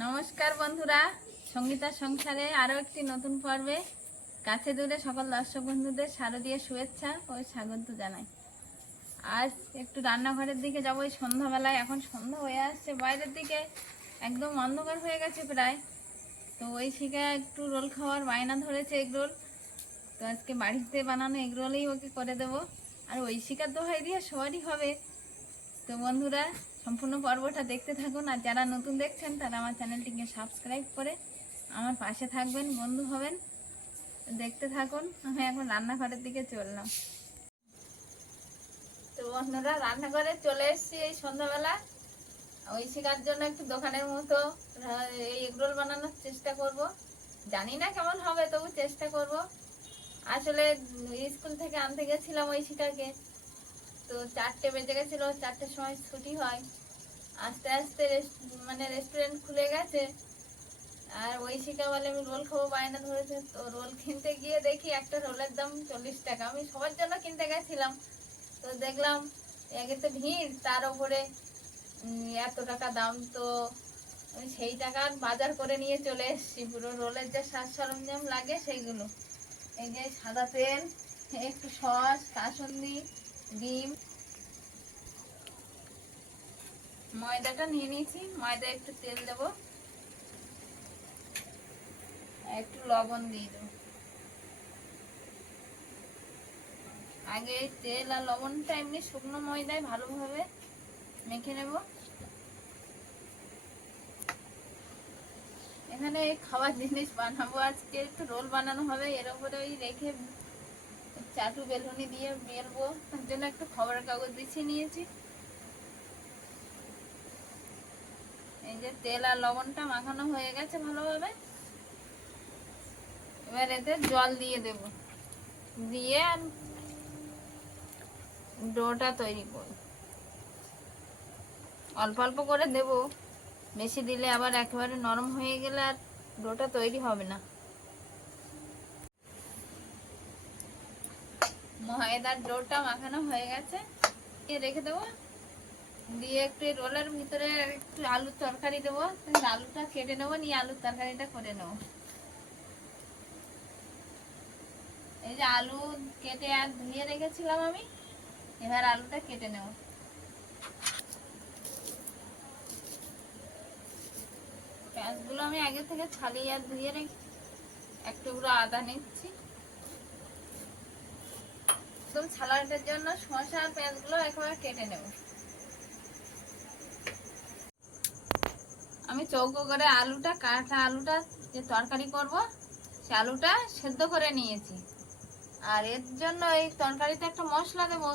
নমস্কার বন্ধুরা সঙ্গীতার সংসারে আরও একটি নতুন পর্বে। কাছে দূরে সকল দর্শক বন্ধুদের শারদীয় শুভেচ্ছা ও স্বাগত জানাই। আজ একটু রান্নাঘরের দিকে যাব, এই সন্ধ্যাবেলায়। এখন সন্ধ্যা হয়ে আসছে, বাইরের দিকে একদম অন্ধকার হয়ে গেছে প্রায়। তো ওই শিখা একটু রোল খাওয়ার বায়না ধরেছে এগ রোল তো আজকে বাড়িতে বানানো এগ রোলেই ওকে করে দেবো। আর ওই শিকার দোহাই দিয়ে সবারই হবে। তো বন্ধুরা, সম্পূর্ণ পর্বটা দেখতে থাকুন আর যারা নতুন দেখছেন, তারা আমার চ্যানেলটিকে সাবস্ক্রাইব করে আমার পাশে থাকবেন, বন্ধু হবেন। দেখতে থাকুন, আমি এখন রান্নাঘরের দিকে চললাম। তো বন্ধুরা, রান্নাঘরে চলে এসেছি এই সন্ধ্যাবেলা। ওই শেখার জন্য একটু দোকানের মতো, এই এগরোল বানানোর চেষ্টা করব। জানি না কেমন হবে, তবু চেষ্টা করব। আসলে স্কুল থেকে আনতে গেছিলাম ওই শিকাকে তো চারটে বেজে গেছিল, চারটের সময় ছুটি হয়। আস্তে আস্তে মানে রেস্টুরেন্ট খুলে গেছে। আর ওই শিকা বলে, আমি রোল খাব, বায়না ধরেছে। তো রোল কিনতে গিয়ে দেখি একটা রোলের দাম চল্লিশ টাকা। আমি সবার জন্য কিনতে গেছিলাম। তো দেখলাম একে তো ভিড়, তার উপরে এত টাকা দাম। তো আমি সেই টাকার বাজার করে নিয়ে চলে এসেছি। পুরো রোলের যে সাজ সরঞ্জাম লাগে সেইগুলো এই যে সাদা তেল, একটু সস, কাসুন্দি ডিম। ময়দাটা নিয়ে নিয়েছি। ময়দা একটু তেল দেব। একটু লবণ দিয়ে দেবো। আগে তেল আর লবণটা এমনি শুকনো ময়দায় ভালোভাবে মেখে নেব। এখানে খাবার জিনিস বানাবো। আজকে একটু রোল বানানো হবে। এর উপরে ওই রেখে চাটু বেলুনি দিয়ে বেলবো তার জন্য একটু খবরের কাগজ বিছিয়ে নিয়েছি। এই যে তেল আর লবণটা মাখানো হয়ে গেছে ভালোভাবে। এবার এতে জল দিয়ে দেব। দিয়ে ডোটা তৈরি করব। অল্প অল্প করে দেব। বেশি দিলে আবার একেবারে নরম হয়ে গেলে আর ডোটা তৈরি হবে না। ময়দার ডোটা মাখানো হয়ে গেছে। রেখে দেবো। দিয়ে একটু রোলের ভিতরে একটু আলুর তরকারি দেবো। আলুটা কেটে নেব, নিয়ে আলুর তরকারিটা করে নেব। এই যে আলু কেটে আর ধুয়ে রেখেছিলাম আমি, এবার আলুটা কেটে নেব। পেঁয়াজগুলো আমি আগে থেকে ছালিয়ে আর ধুয়ে রেখে এক টুকরো আদা নিচ্ছি। একদম সালাডের জন্য শসা আর পেঁয়াজগুলো একেবারে কেটে নেব। আমি চৌকো করে আলুটা কাঁচা আলুটা যে তরকারি করব, সে আলুটা সেদ্ধ করে নিয়েছি। আর এর জন্য এই তরকারিতে একটা মশলা দেবো,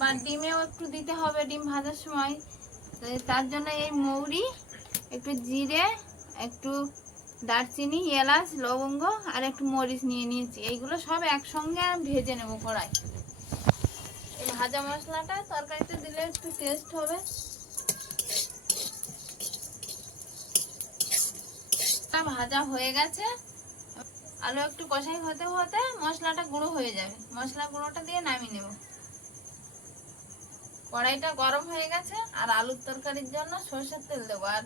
বা ডিমেও একটু দিতে হবে ডিম ভাজার সময়। তার জন্য এই মৌরি, একটু জিরে, একটু দারচিনি, এলাচ, লবঙ্গ আর একটু মরিচ নিয়ে নিয়েছি। এইগুলো সব একসঙ্গে ভেজে নেব কড়াই। ভাজা মশলাটা তরকারিতে দিলে একটু টেস্ট হবে। ভাজা হয়ে গেছে। আলু একটু কষাই হতে হতে মশলাটা গুঁড়ো হয়ে যাবে। মশলা গুঁড়োটা দিয়ে নামিয়ে নেব। কড়াইটা গরম হয়ে গেছে আর আলুর তরকারির জন্য সরষের তেল দেবো। আর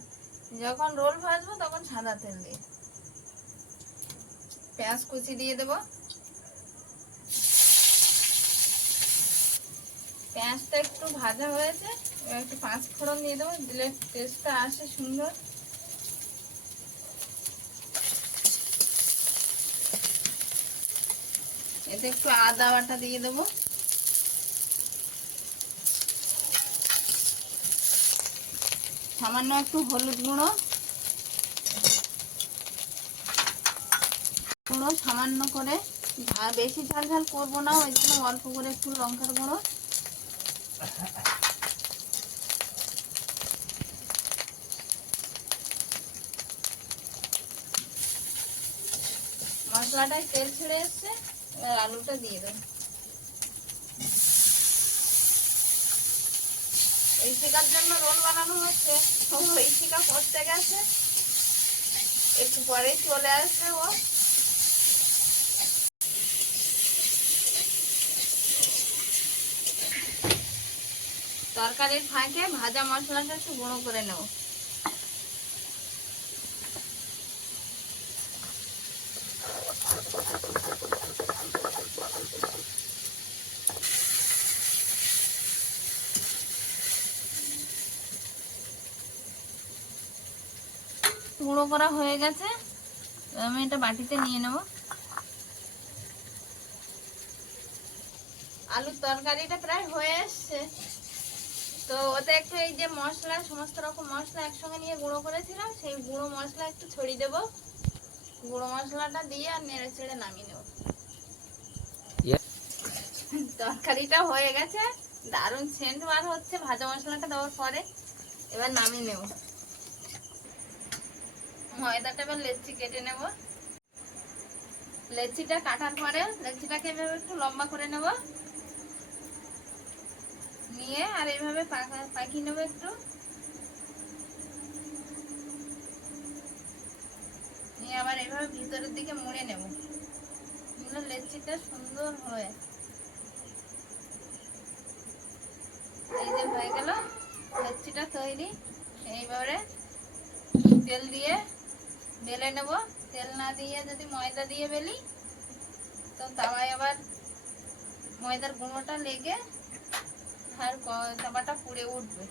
যখন রোল ভাজবো তখন সাদা তেল দিয়ে পেঁয়াজ কুচি দিয়ে দেবো। পেঁয়াজটা একটু ভাজা হয়েছে একটু পাঁচ ফোড়ন দিয়ে দেবো, দিলে টেস্টটা আসে সুন্দর। এতে একটু আদা বাটা দিয়ে দেবো। সামান্য একটু হলুদ গুঁড়ো। গুঁড়ো সামান্য করে বেশি ঝাল ঝাল করব না, ওই জন্য অল্প করে একটু লঙ্কার গুঁড়ো। মশলাটায় তেল ছেড়ে এসছে, এবার আলুটা দিয়ে দেবো। এই শিকার জন্য রোল বানানো হচ্ছে। ও ওই পড়তে গেছে। একটু পরেই চলে আসবে ও। তরকারির ফাঁকে ভাজা মশলাটা একটু গুঁড়ো করে নেব। Thank you. গুঁড়ো করা হয়ে গেছে। আমি এটা বাটিতে নিয়ে নেব। আলুর তরকারিটা প্রায় হয়ে এসছে। তো ওতে একটু এই যে মশলা সমস্ত রকম মশলা একসঙ্গে নিয়ে গুঁড়ো করেছিলাম সেই গুঁড়ো মশলা একটু ছড়িয়ে দেবো। গুঁড়ো মশলাটা দিয়ে আর নেড়ে চেড়ে নামিয়ে নেব। তরকারিটা হয়ে গেছে। দারুণ সেন্ট বার হচ্ছে ভাজা মশলাটা দেওয়ার পরে। এবার নামিয়ে নেব। ময়দাটা এবার লেচি কেটে নেব। লেচিটা কাটার পরে লেচিটাকে এভাবে একটু লম্বা করে নেব। নিয়ে আর এইভাবে পাকিয়ে নেব একটু। নিয়ে আবার এইভাবে ভিতরের দিকে মুড়ে নেব। লেচিটা সুন্দর হয়। এই যে হয়ে গেল, লেচিটা তৈরি। এইবারে তেল দিয়ে বেলে নেব। তেল না দিয়ে যদি ময়দা দিয়ে বেলি, তো তাওয়ায় আবার ময়দার গুঁড়োটা লেগে আর তাওয়াটা পুড়ে উঠবে।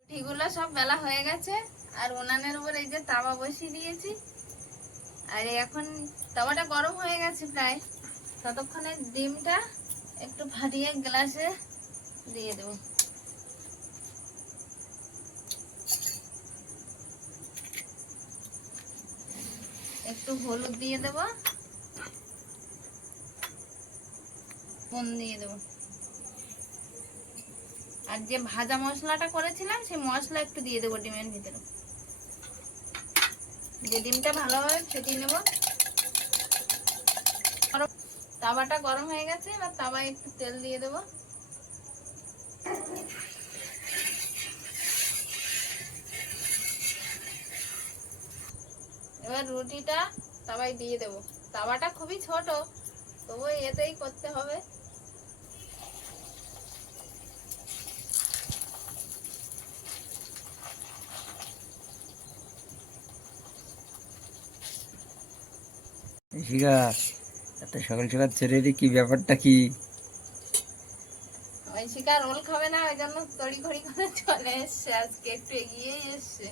রুটিগুলো সব বেলা হয়ে গেছে, আর উনানের উপর এই যে তাওয়া বসিয়ে দিয়েছি। আর এখন তাওয়াটা গরম হয়ে গেছে প্রায়। ততক্ষণে ডিমটা একটু ফাটিয়ে গ্লাসে দিয়ে দেবো। একটু হলুদ দিয়ে দেব। কোন দিয়ে দেব। আর যে ভাজা মশলাটা করেছিলাম, সেই মশলা একটু দিয়ে দেবো ডিমের ভিতরে। যে ডিমটা ভালোভাবে ফেটিয়ে নেব। তাওয়াটা গরম হয়ে গেছে, এবার তাওয়ায় একটু তেল দিয়ে দেবো। এবার রুটিটা তাওয়ায় দিয়ে দেবো। তাওয়াটা খুবই ছোট তবু এতেই করতে হবে। শিখা এত সকাল সকাল ছেড়ে দি কি ব্যাপারটা কি? ওই রোল খাবে না ওই জন্য তড়ি ঘড়ি করে চলে এসছে আজকে একটু এগিয়ে এসছে।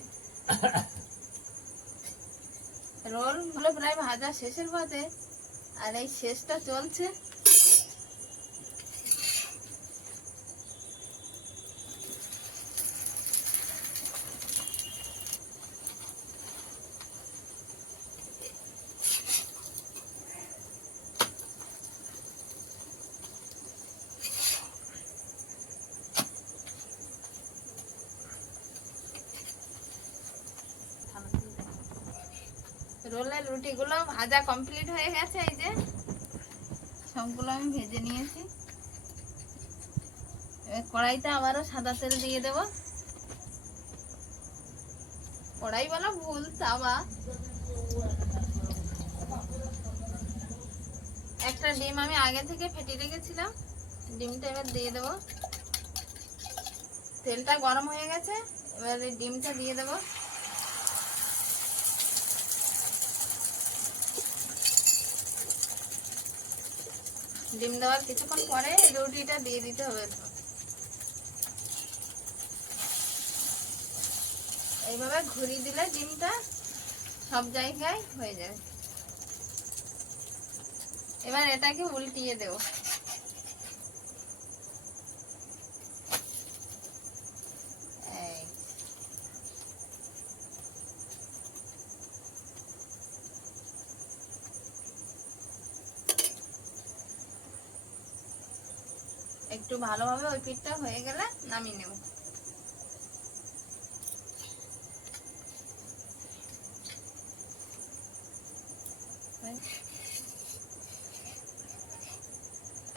রোলগুলো প্রায় ভাজা শেষের পথে আর এই শেষটা চলছে। রোলের রুটিগুলো ভাজা কমপ্লিট হয়ে গেছে, এই যে। সবগুলো আমি ভেজে নিয়েছি। কড়াইতে আবারও সাদা তেল দিয়ে দেব। কড়াই বলা ভুল, তাওয়া। একটা ডিম আমি আগে থেকে ফেটে রেখেছিলাম। ডিমটা এবার দিয়ে দেব। তেলটা গরম হয়ে গেছে, এবার ডিমটা দিয়ে দেবো। ডিম দেওয়ার কিছুক্ষণ পরে রুটিটা দিয়ে দিতে হবে। এইভাবে ঘুরিয়ে দিলে ডিমটা সব জায়গায় হয়ে যায়। এবার এটাকে উল্টিয়ে দেব। একটু ভালোভাবে ওই পিঠটা হয়ে গেলে নামিয়ে নেব।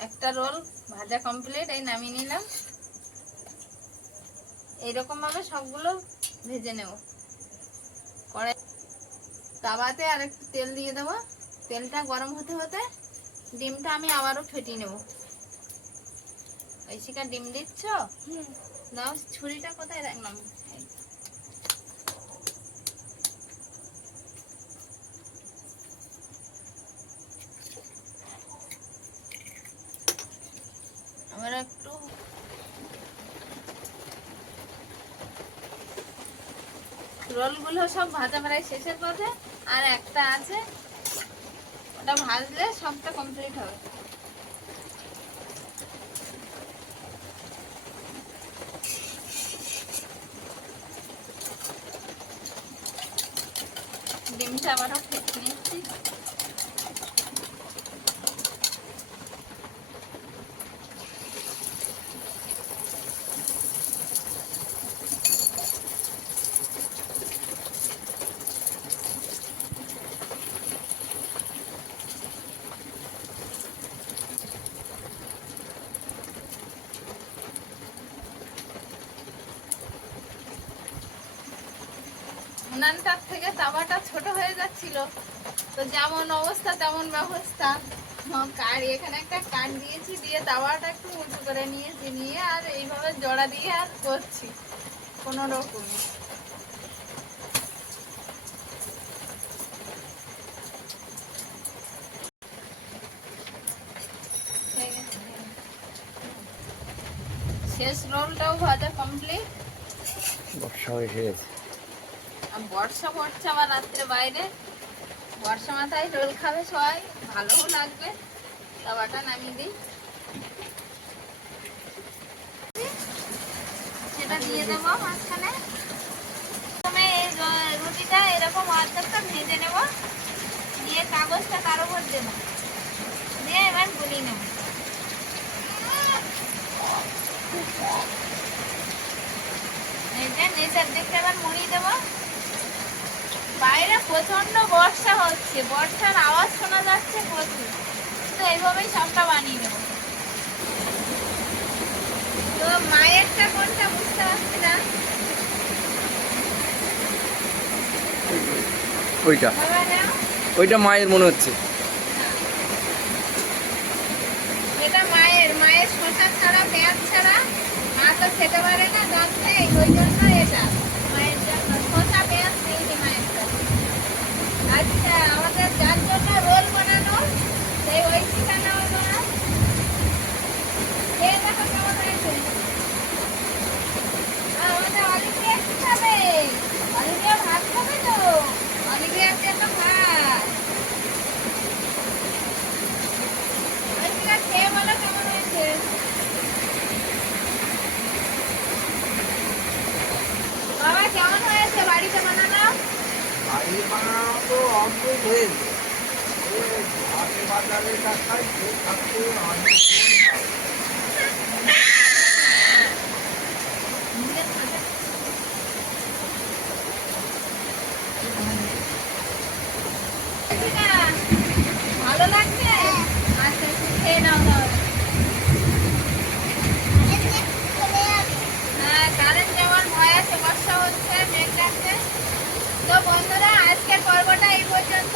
একটা রোল ভাজা কমপ্লিট এই নামিয়ে নিলাম। এইরকম ভাবে সবগুলো ভেজে নেব। কড়াই তাওয়াতে আর একটু তেল দিয়ে দেবো। তেলটা গরম হতে হতে ডিমটা আমি আবারও ফেটিয়ে নেব। ঐশিকা ডিম দিচ্ছ? দাও ছুরিটা কোথায় রাখলাম আবার একটু রোলগুলো সব ভাজা প্রায় শেষের পথে আর একটা আছে। ওটা ভাজলে সবটা কমপ্লিট হবে। ডিমটা আবারও ফেটে নিচ্ছি। উনানটার থেকে তাওয়াটা ছোট হয়ে যাচ্ছিল। তো যেমন অবস্থা তেমন ব্যবস্থা। হ্যাঁ, কার এখানে একটা কাঠ দিয়েছি দিয়ে তাওয়াটা একটু উঁচু করে নিয়েছি নিয়ে আর এইভাবে জোড়া দিয়ে আর করছি কোনো রকমে। শেষ রোলটাও ভাজা কমপ্লিট এসে গেছে বর্ষা পড়ছে আবার রাত্রে বাইরে। বর্ষা মাথায় রোল খাবে সবাই, ভালোও লাগবে। তাওয়াটা নামিয়ে দিই। সেটা দিয়ে দেবো মাঝখানে। প্রথমে এই রুটিটা এরকম অর্ধেকটা ভেজে নেব। দিয়ে কাগজটা তার উপর দেবো। দিয়ে এবার গুলিয়ে নেব। এই যে নিচের দিকটা এবার মুড়িয়ে দেবো। বাইরে প্রচণ্ড বর্ষা হচ্ছে। বর্ষার আওয়াজ শোনা যাচ্ছে প্রচুর। তো এইভাবেই সবটা বানিয়ে নেব। তো মায়েরটা কোনটা বুঝতে পারছি না। ওইটা। ওইটা মায়ের মনে হচ্ছে। এটা মায়ের। মায়ের শশা ছাড়া পেঁয়াজ ছাড়া মা তো খেতে পারে না নেই ওই জন্য এটা মায়ের জন্য শশা পেঁয়াজ দিইনি মায়ের জন্য আচ্ছা আমাদের যার জন্য রোল বানানো সেই ওই ঠিকানা বানা খেয়ে দেখো কেমন হয়েছে আর আমাদের অলিভিয়া কি খাবে অলিভিয়া ভাত খাবে তো অলিভিয়ার জন্য ভাত অলিভিয়া খেয়ে বলো কেমন হয়েছে বাবা কেমন হয়েছে বাড়িতে বানানো? তো অদ্ভুত হয়েছে এ হাটে বাজারে দেখাই সে থাকতে অনেক নিজের হাতে। অলিভিয়া, ভালো লাগছে আচ্ছা একটু খেয়ে নাও তাহলে হ্যাঁ কারেন্ট যেমন ভয় আছে বর্ষা হচ্ছে মেঘ লাগছে তো বন্ধুরা আজকের পর্বটা এই পর্যন্ত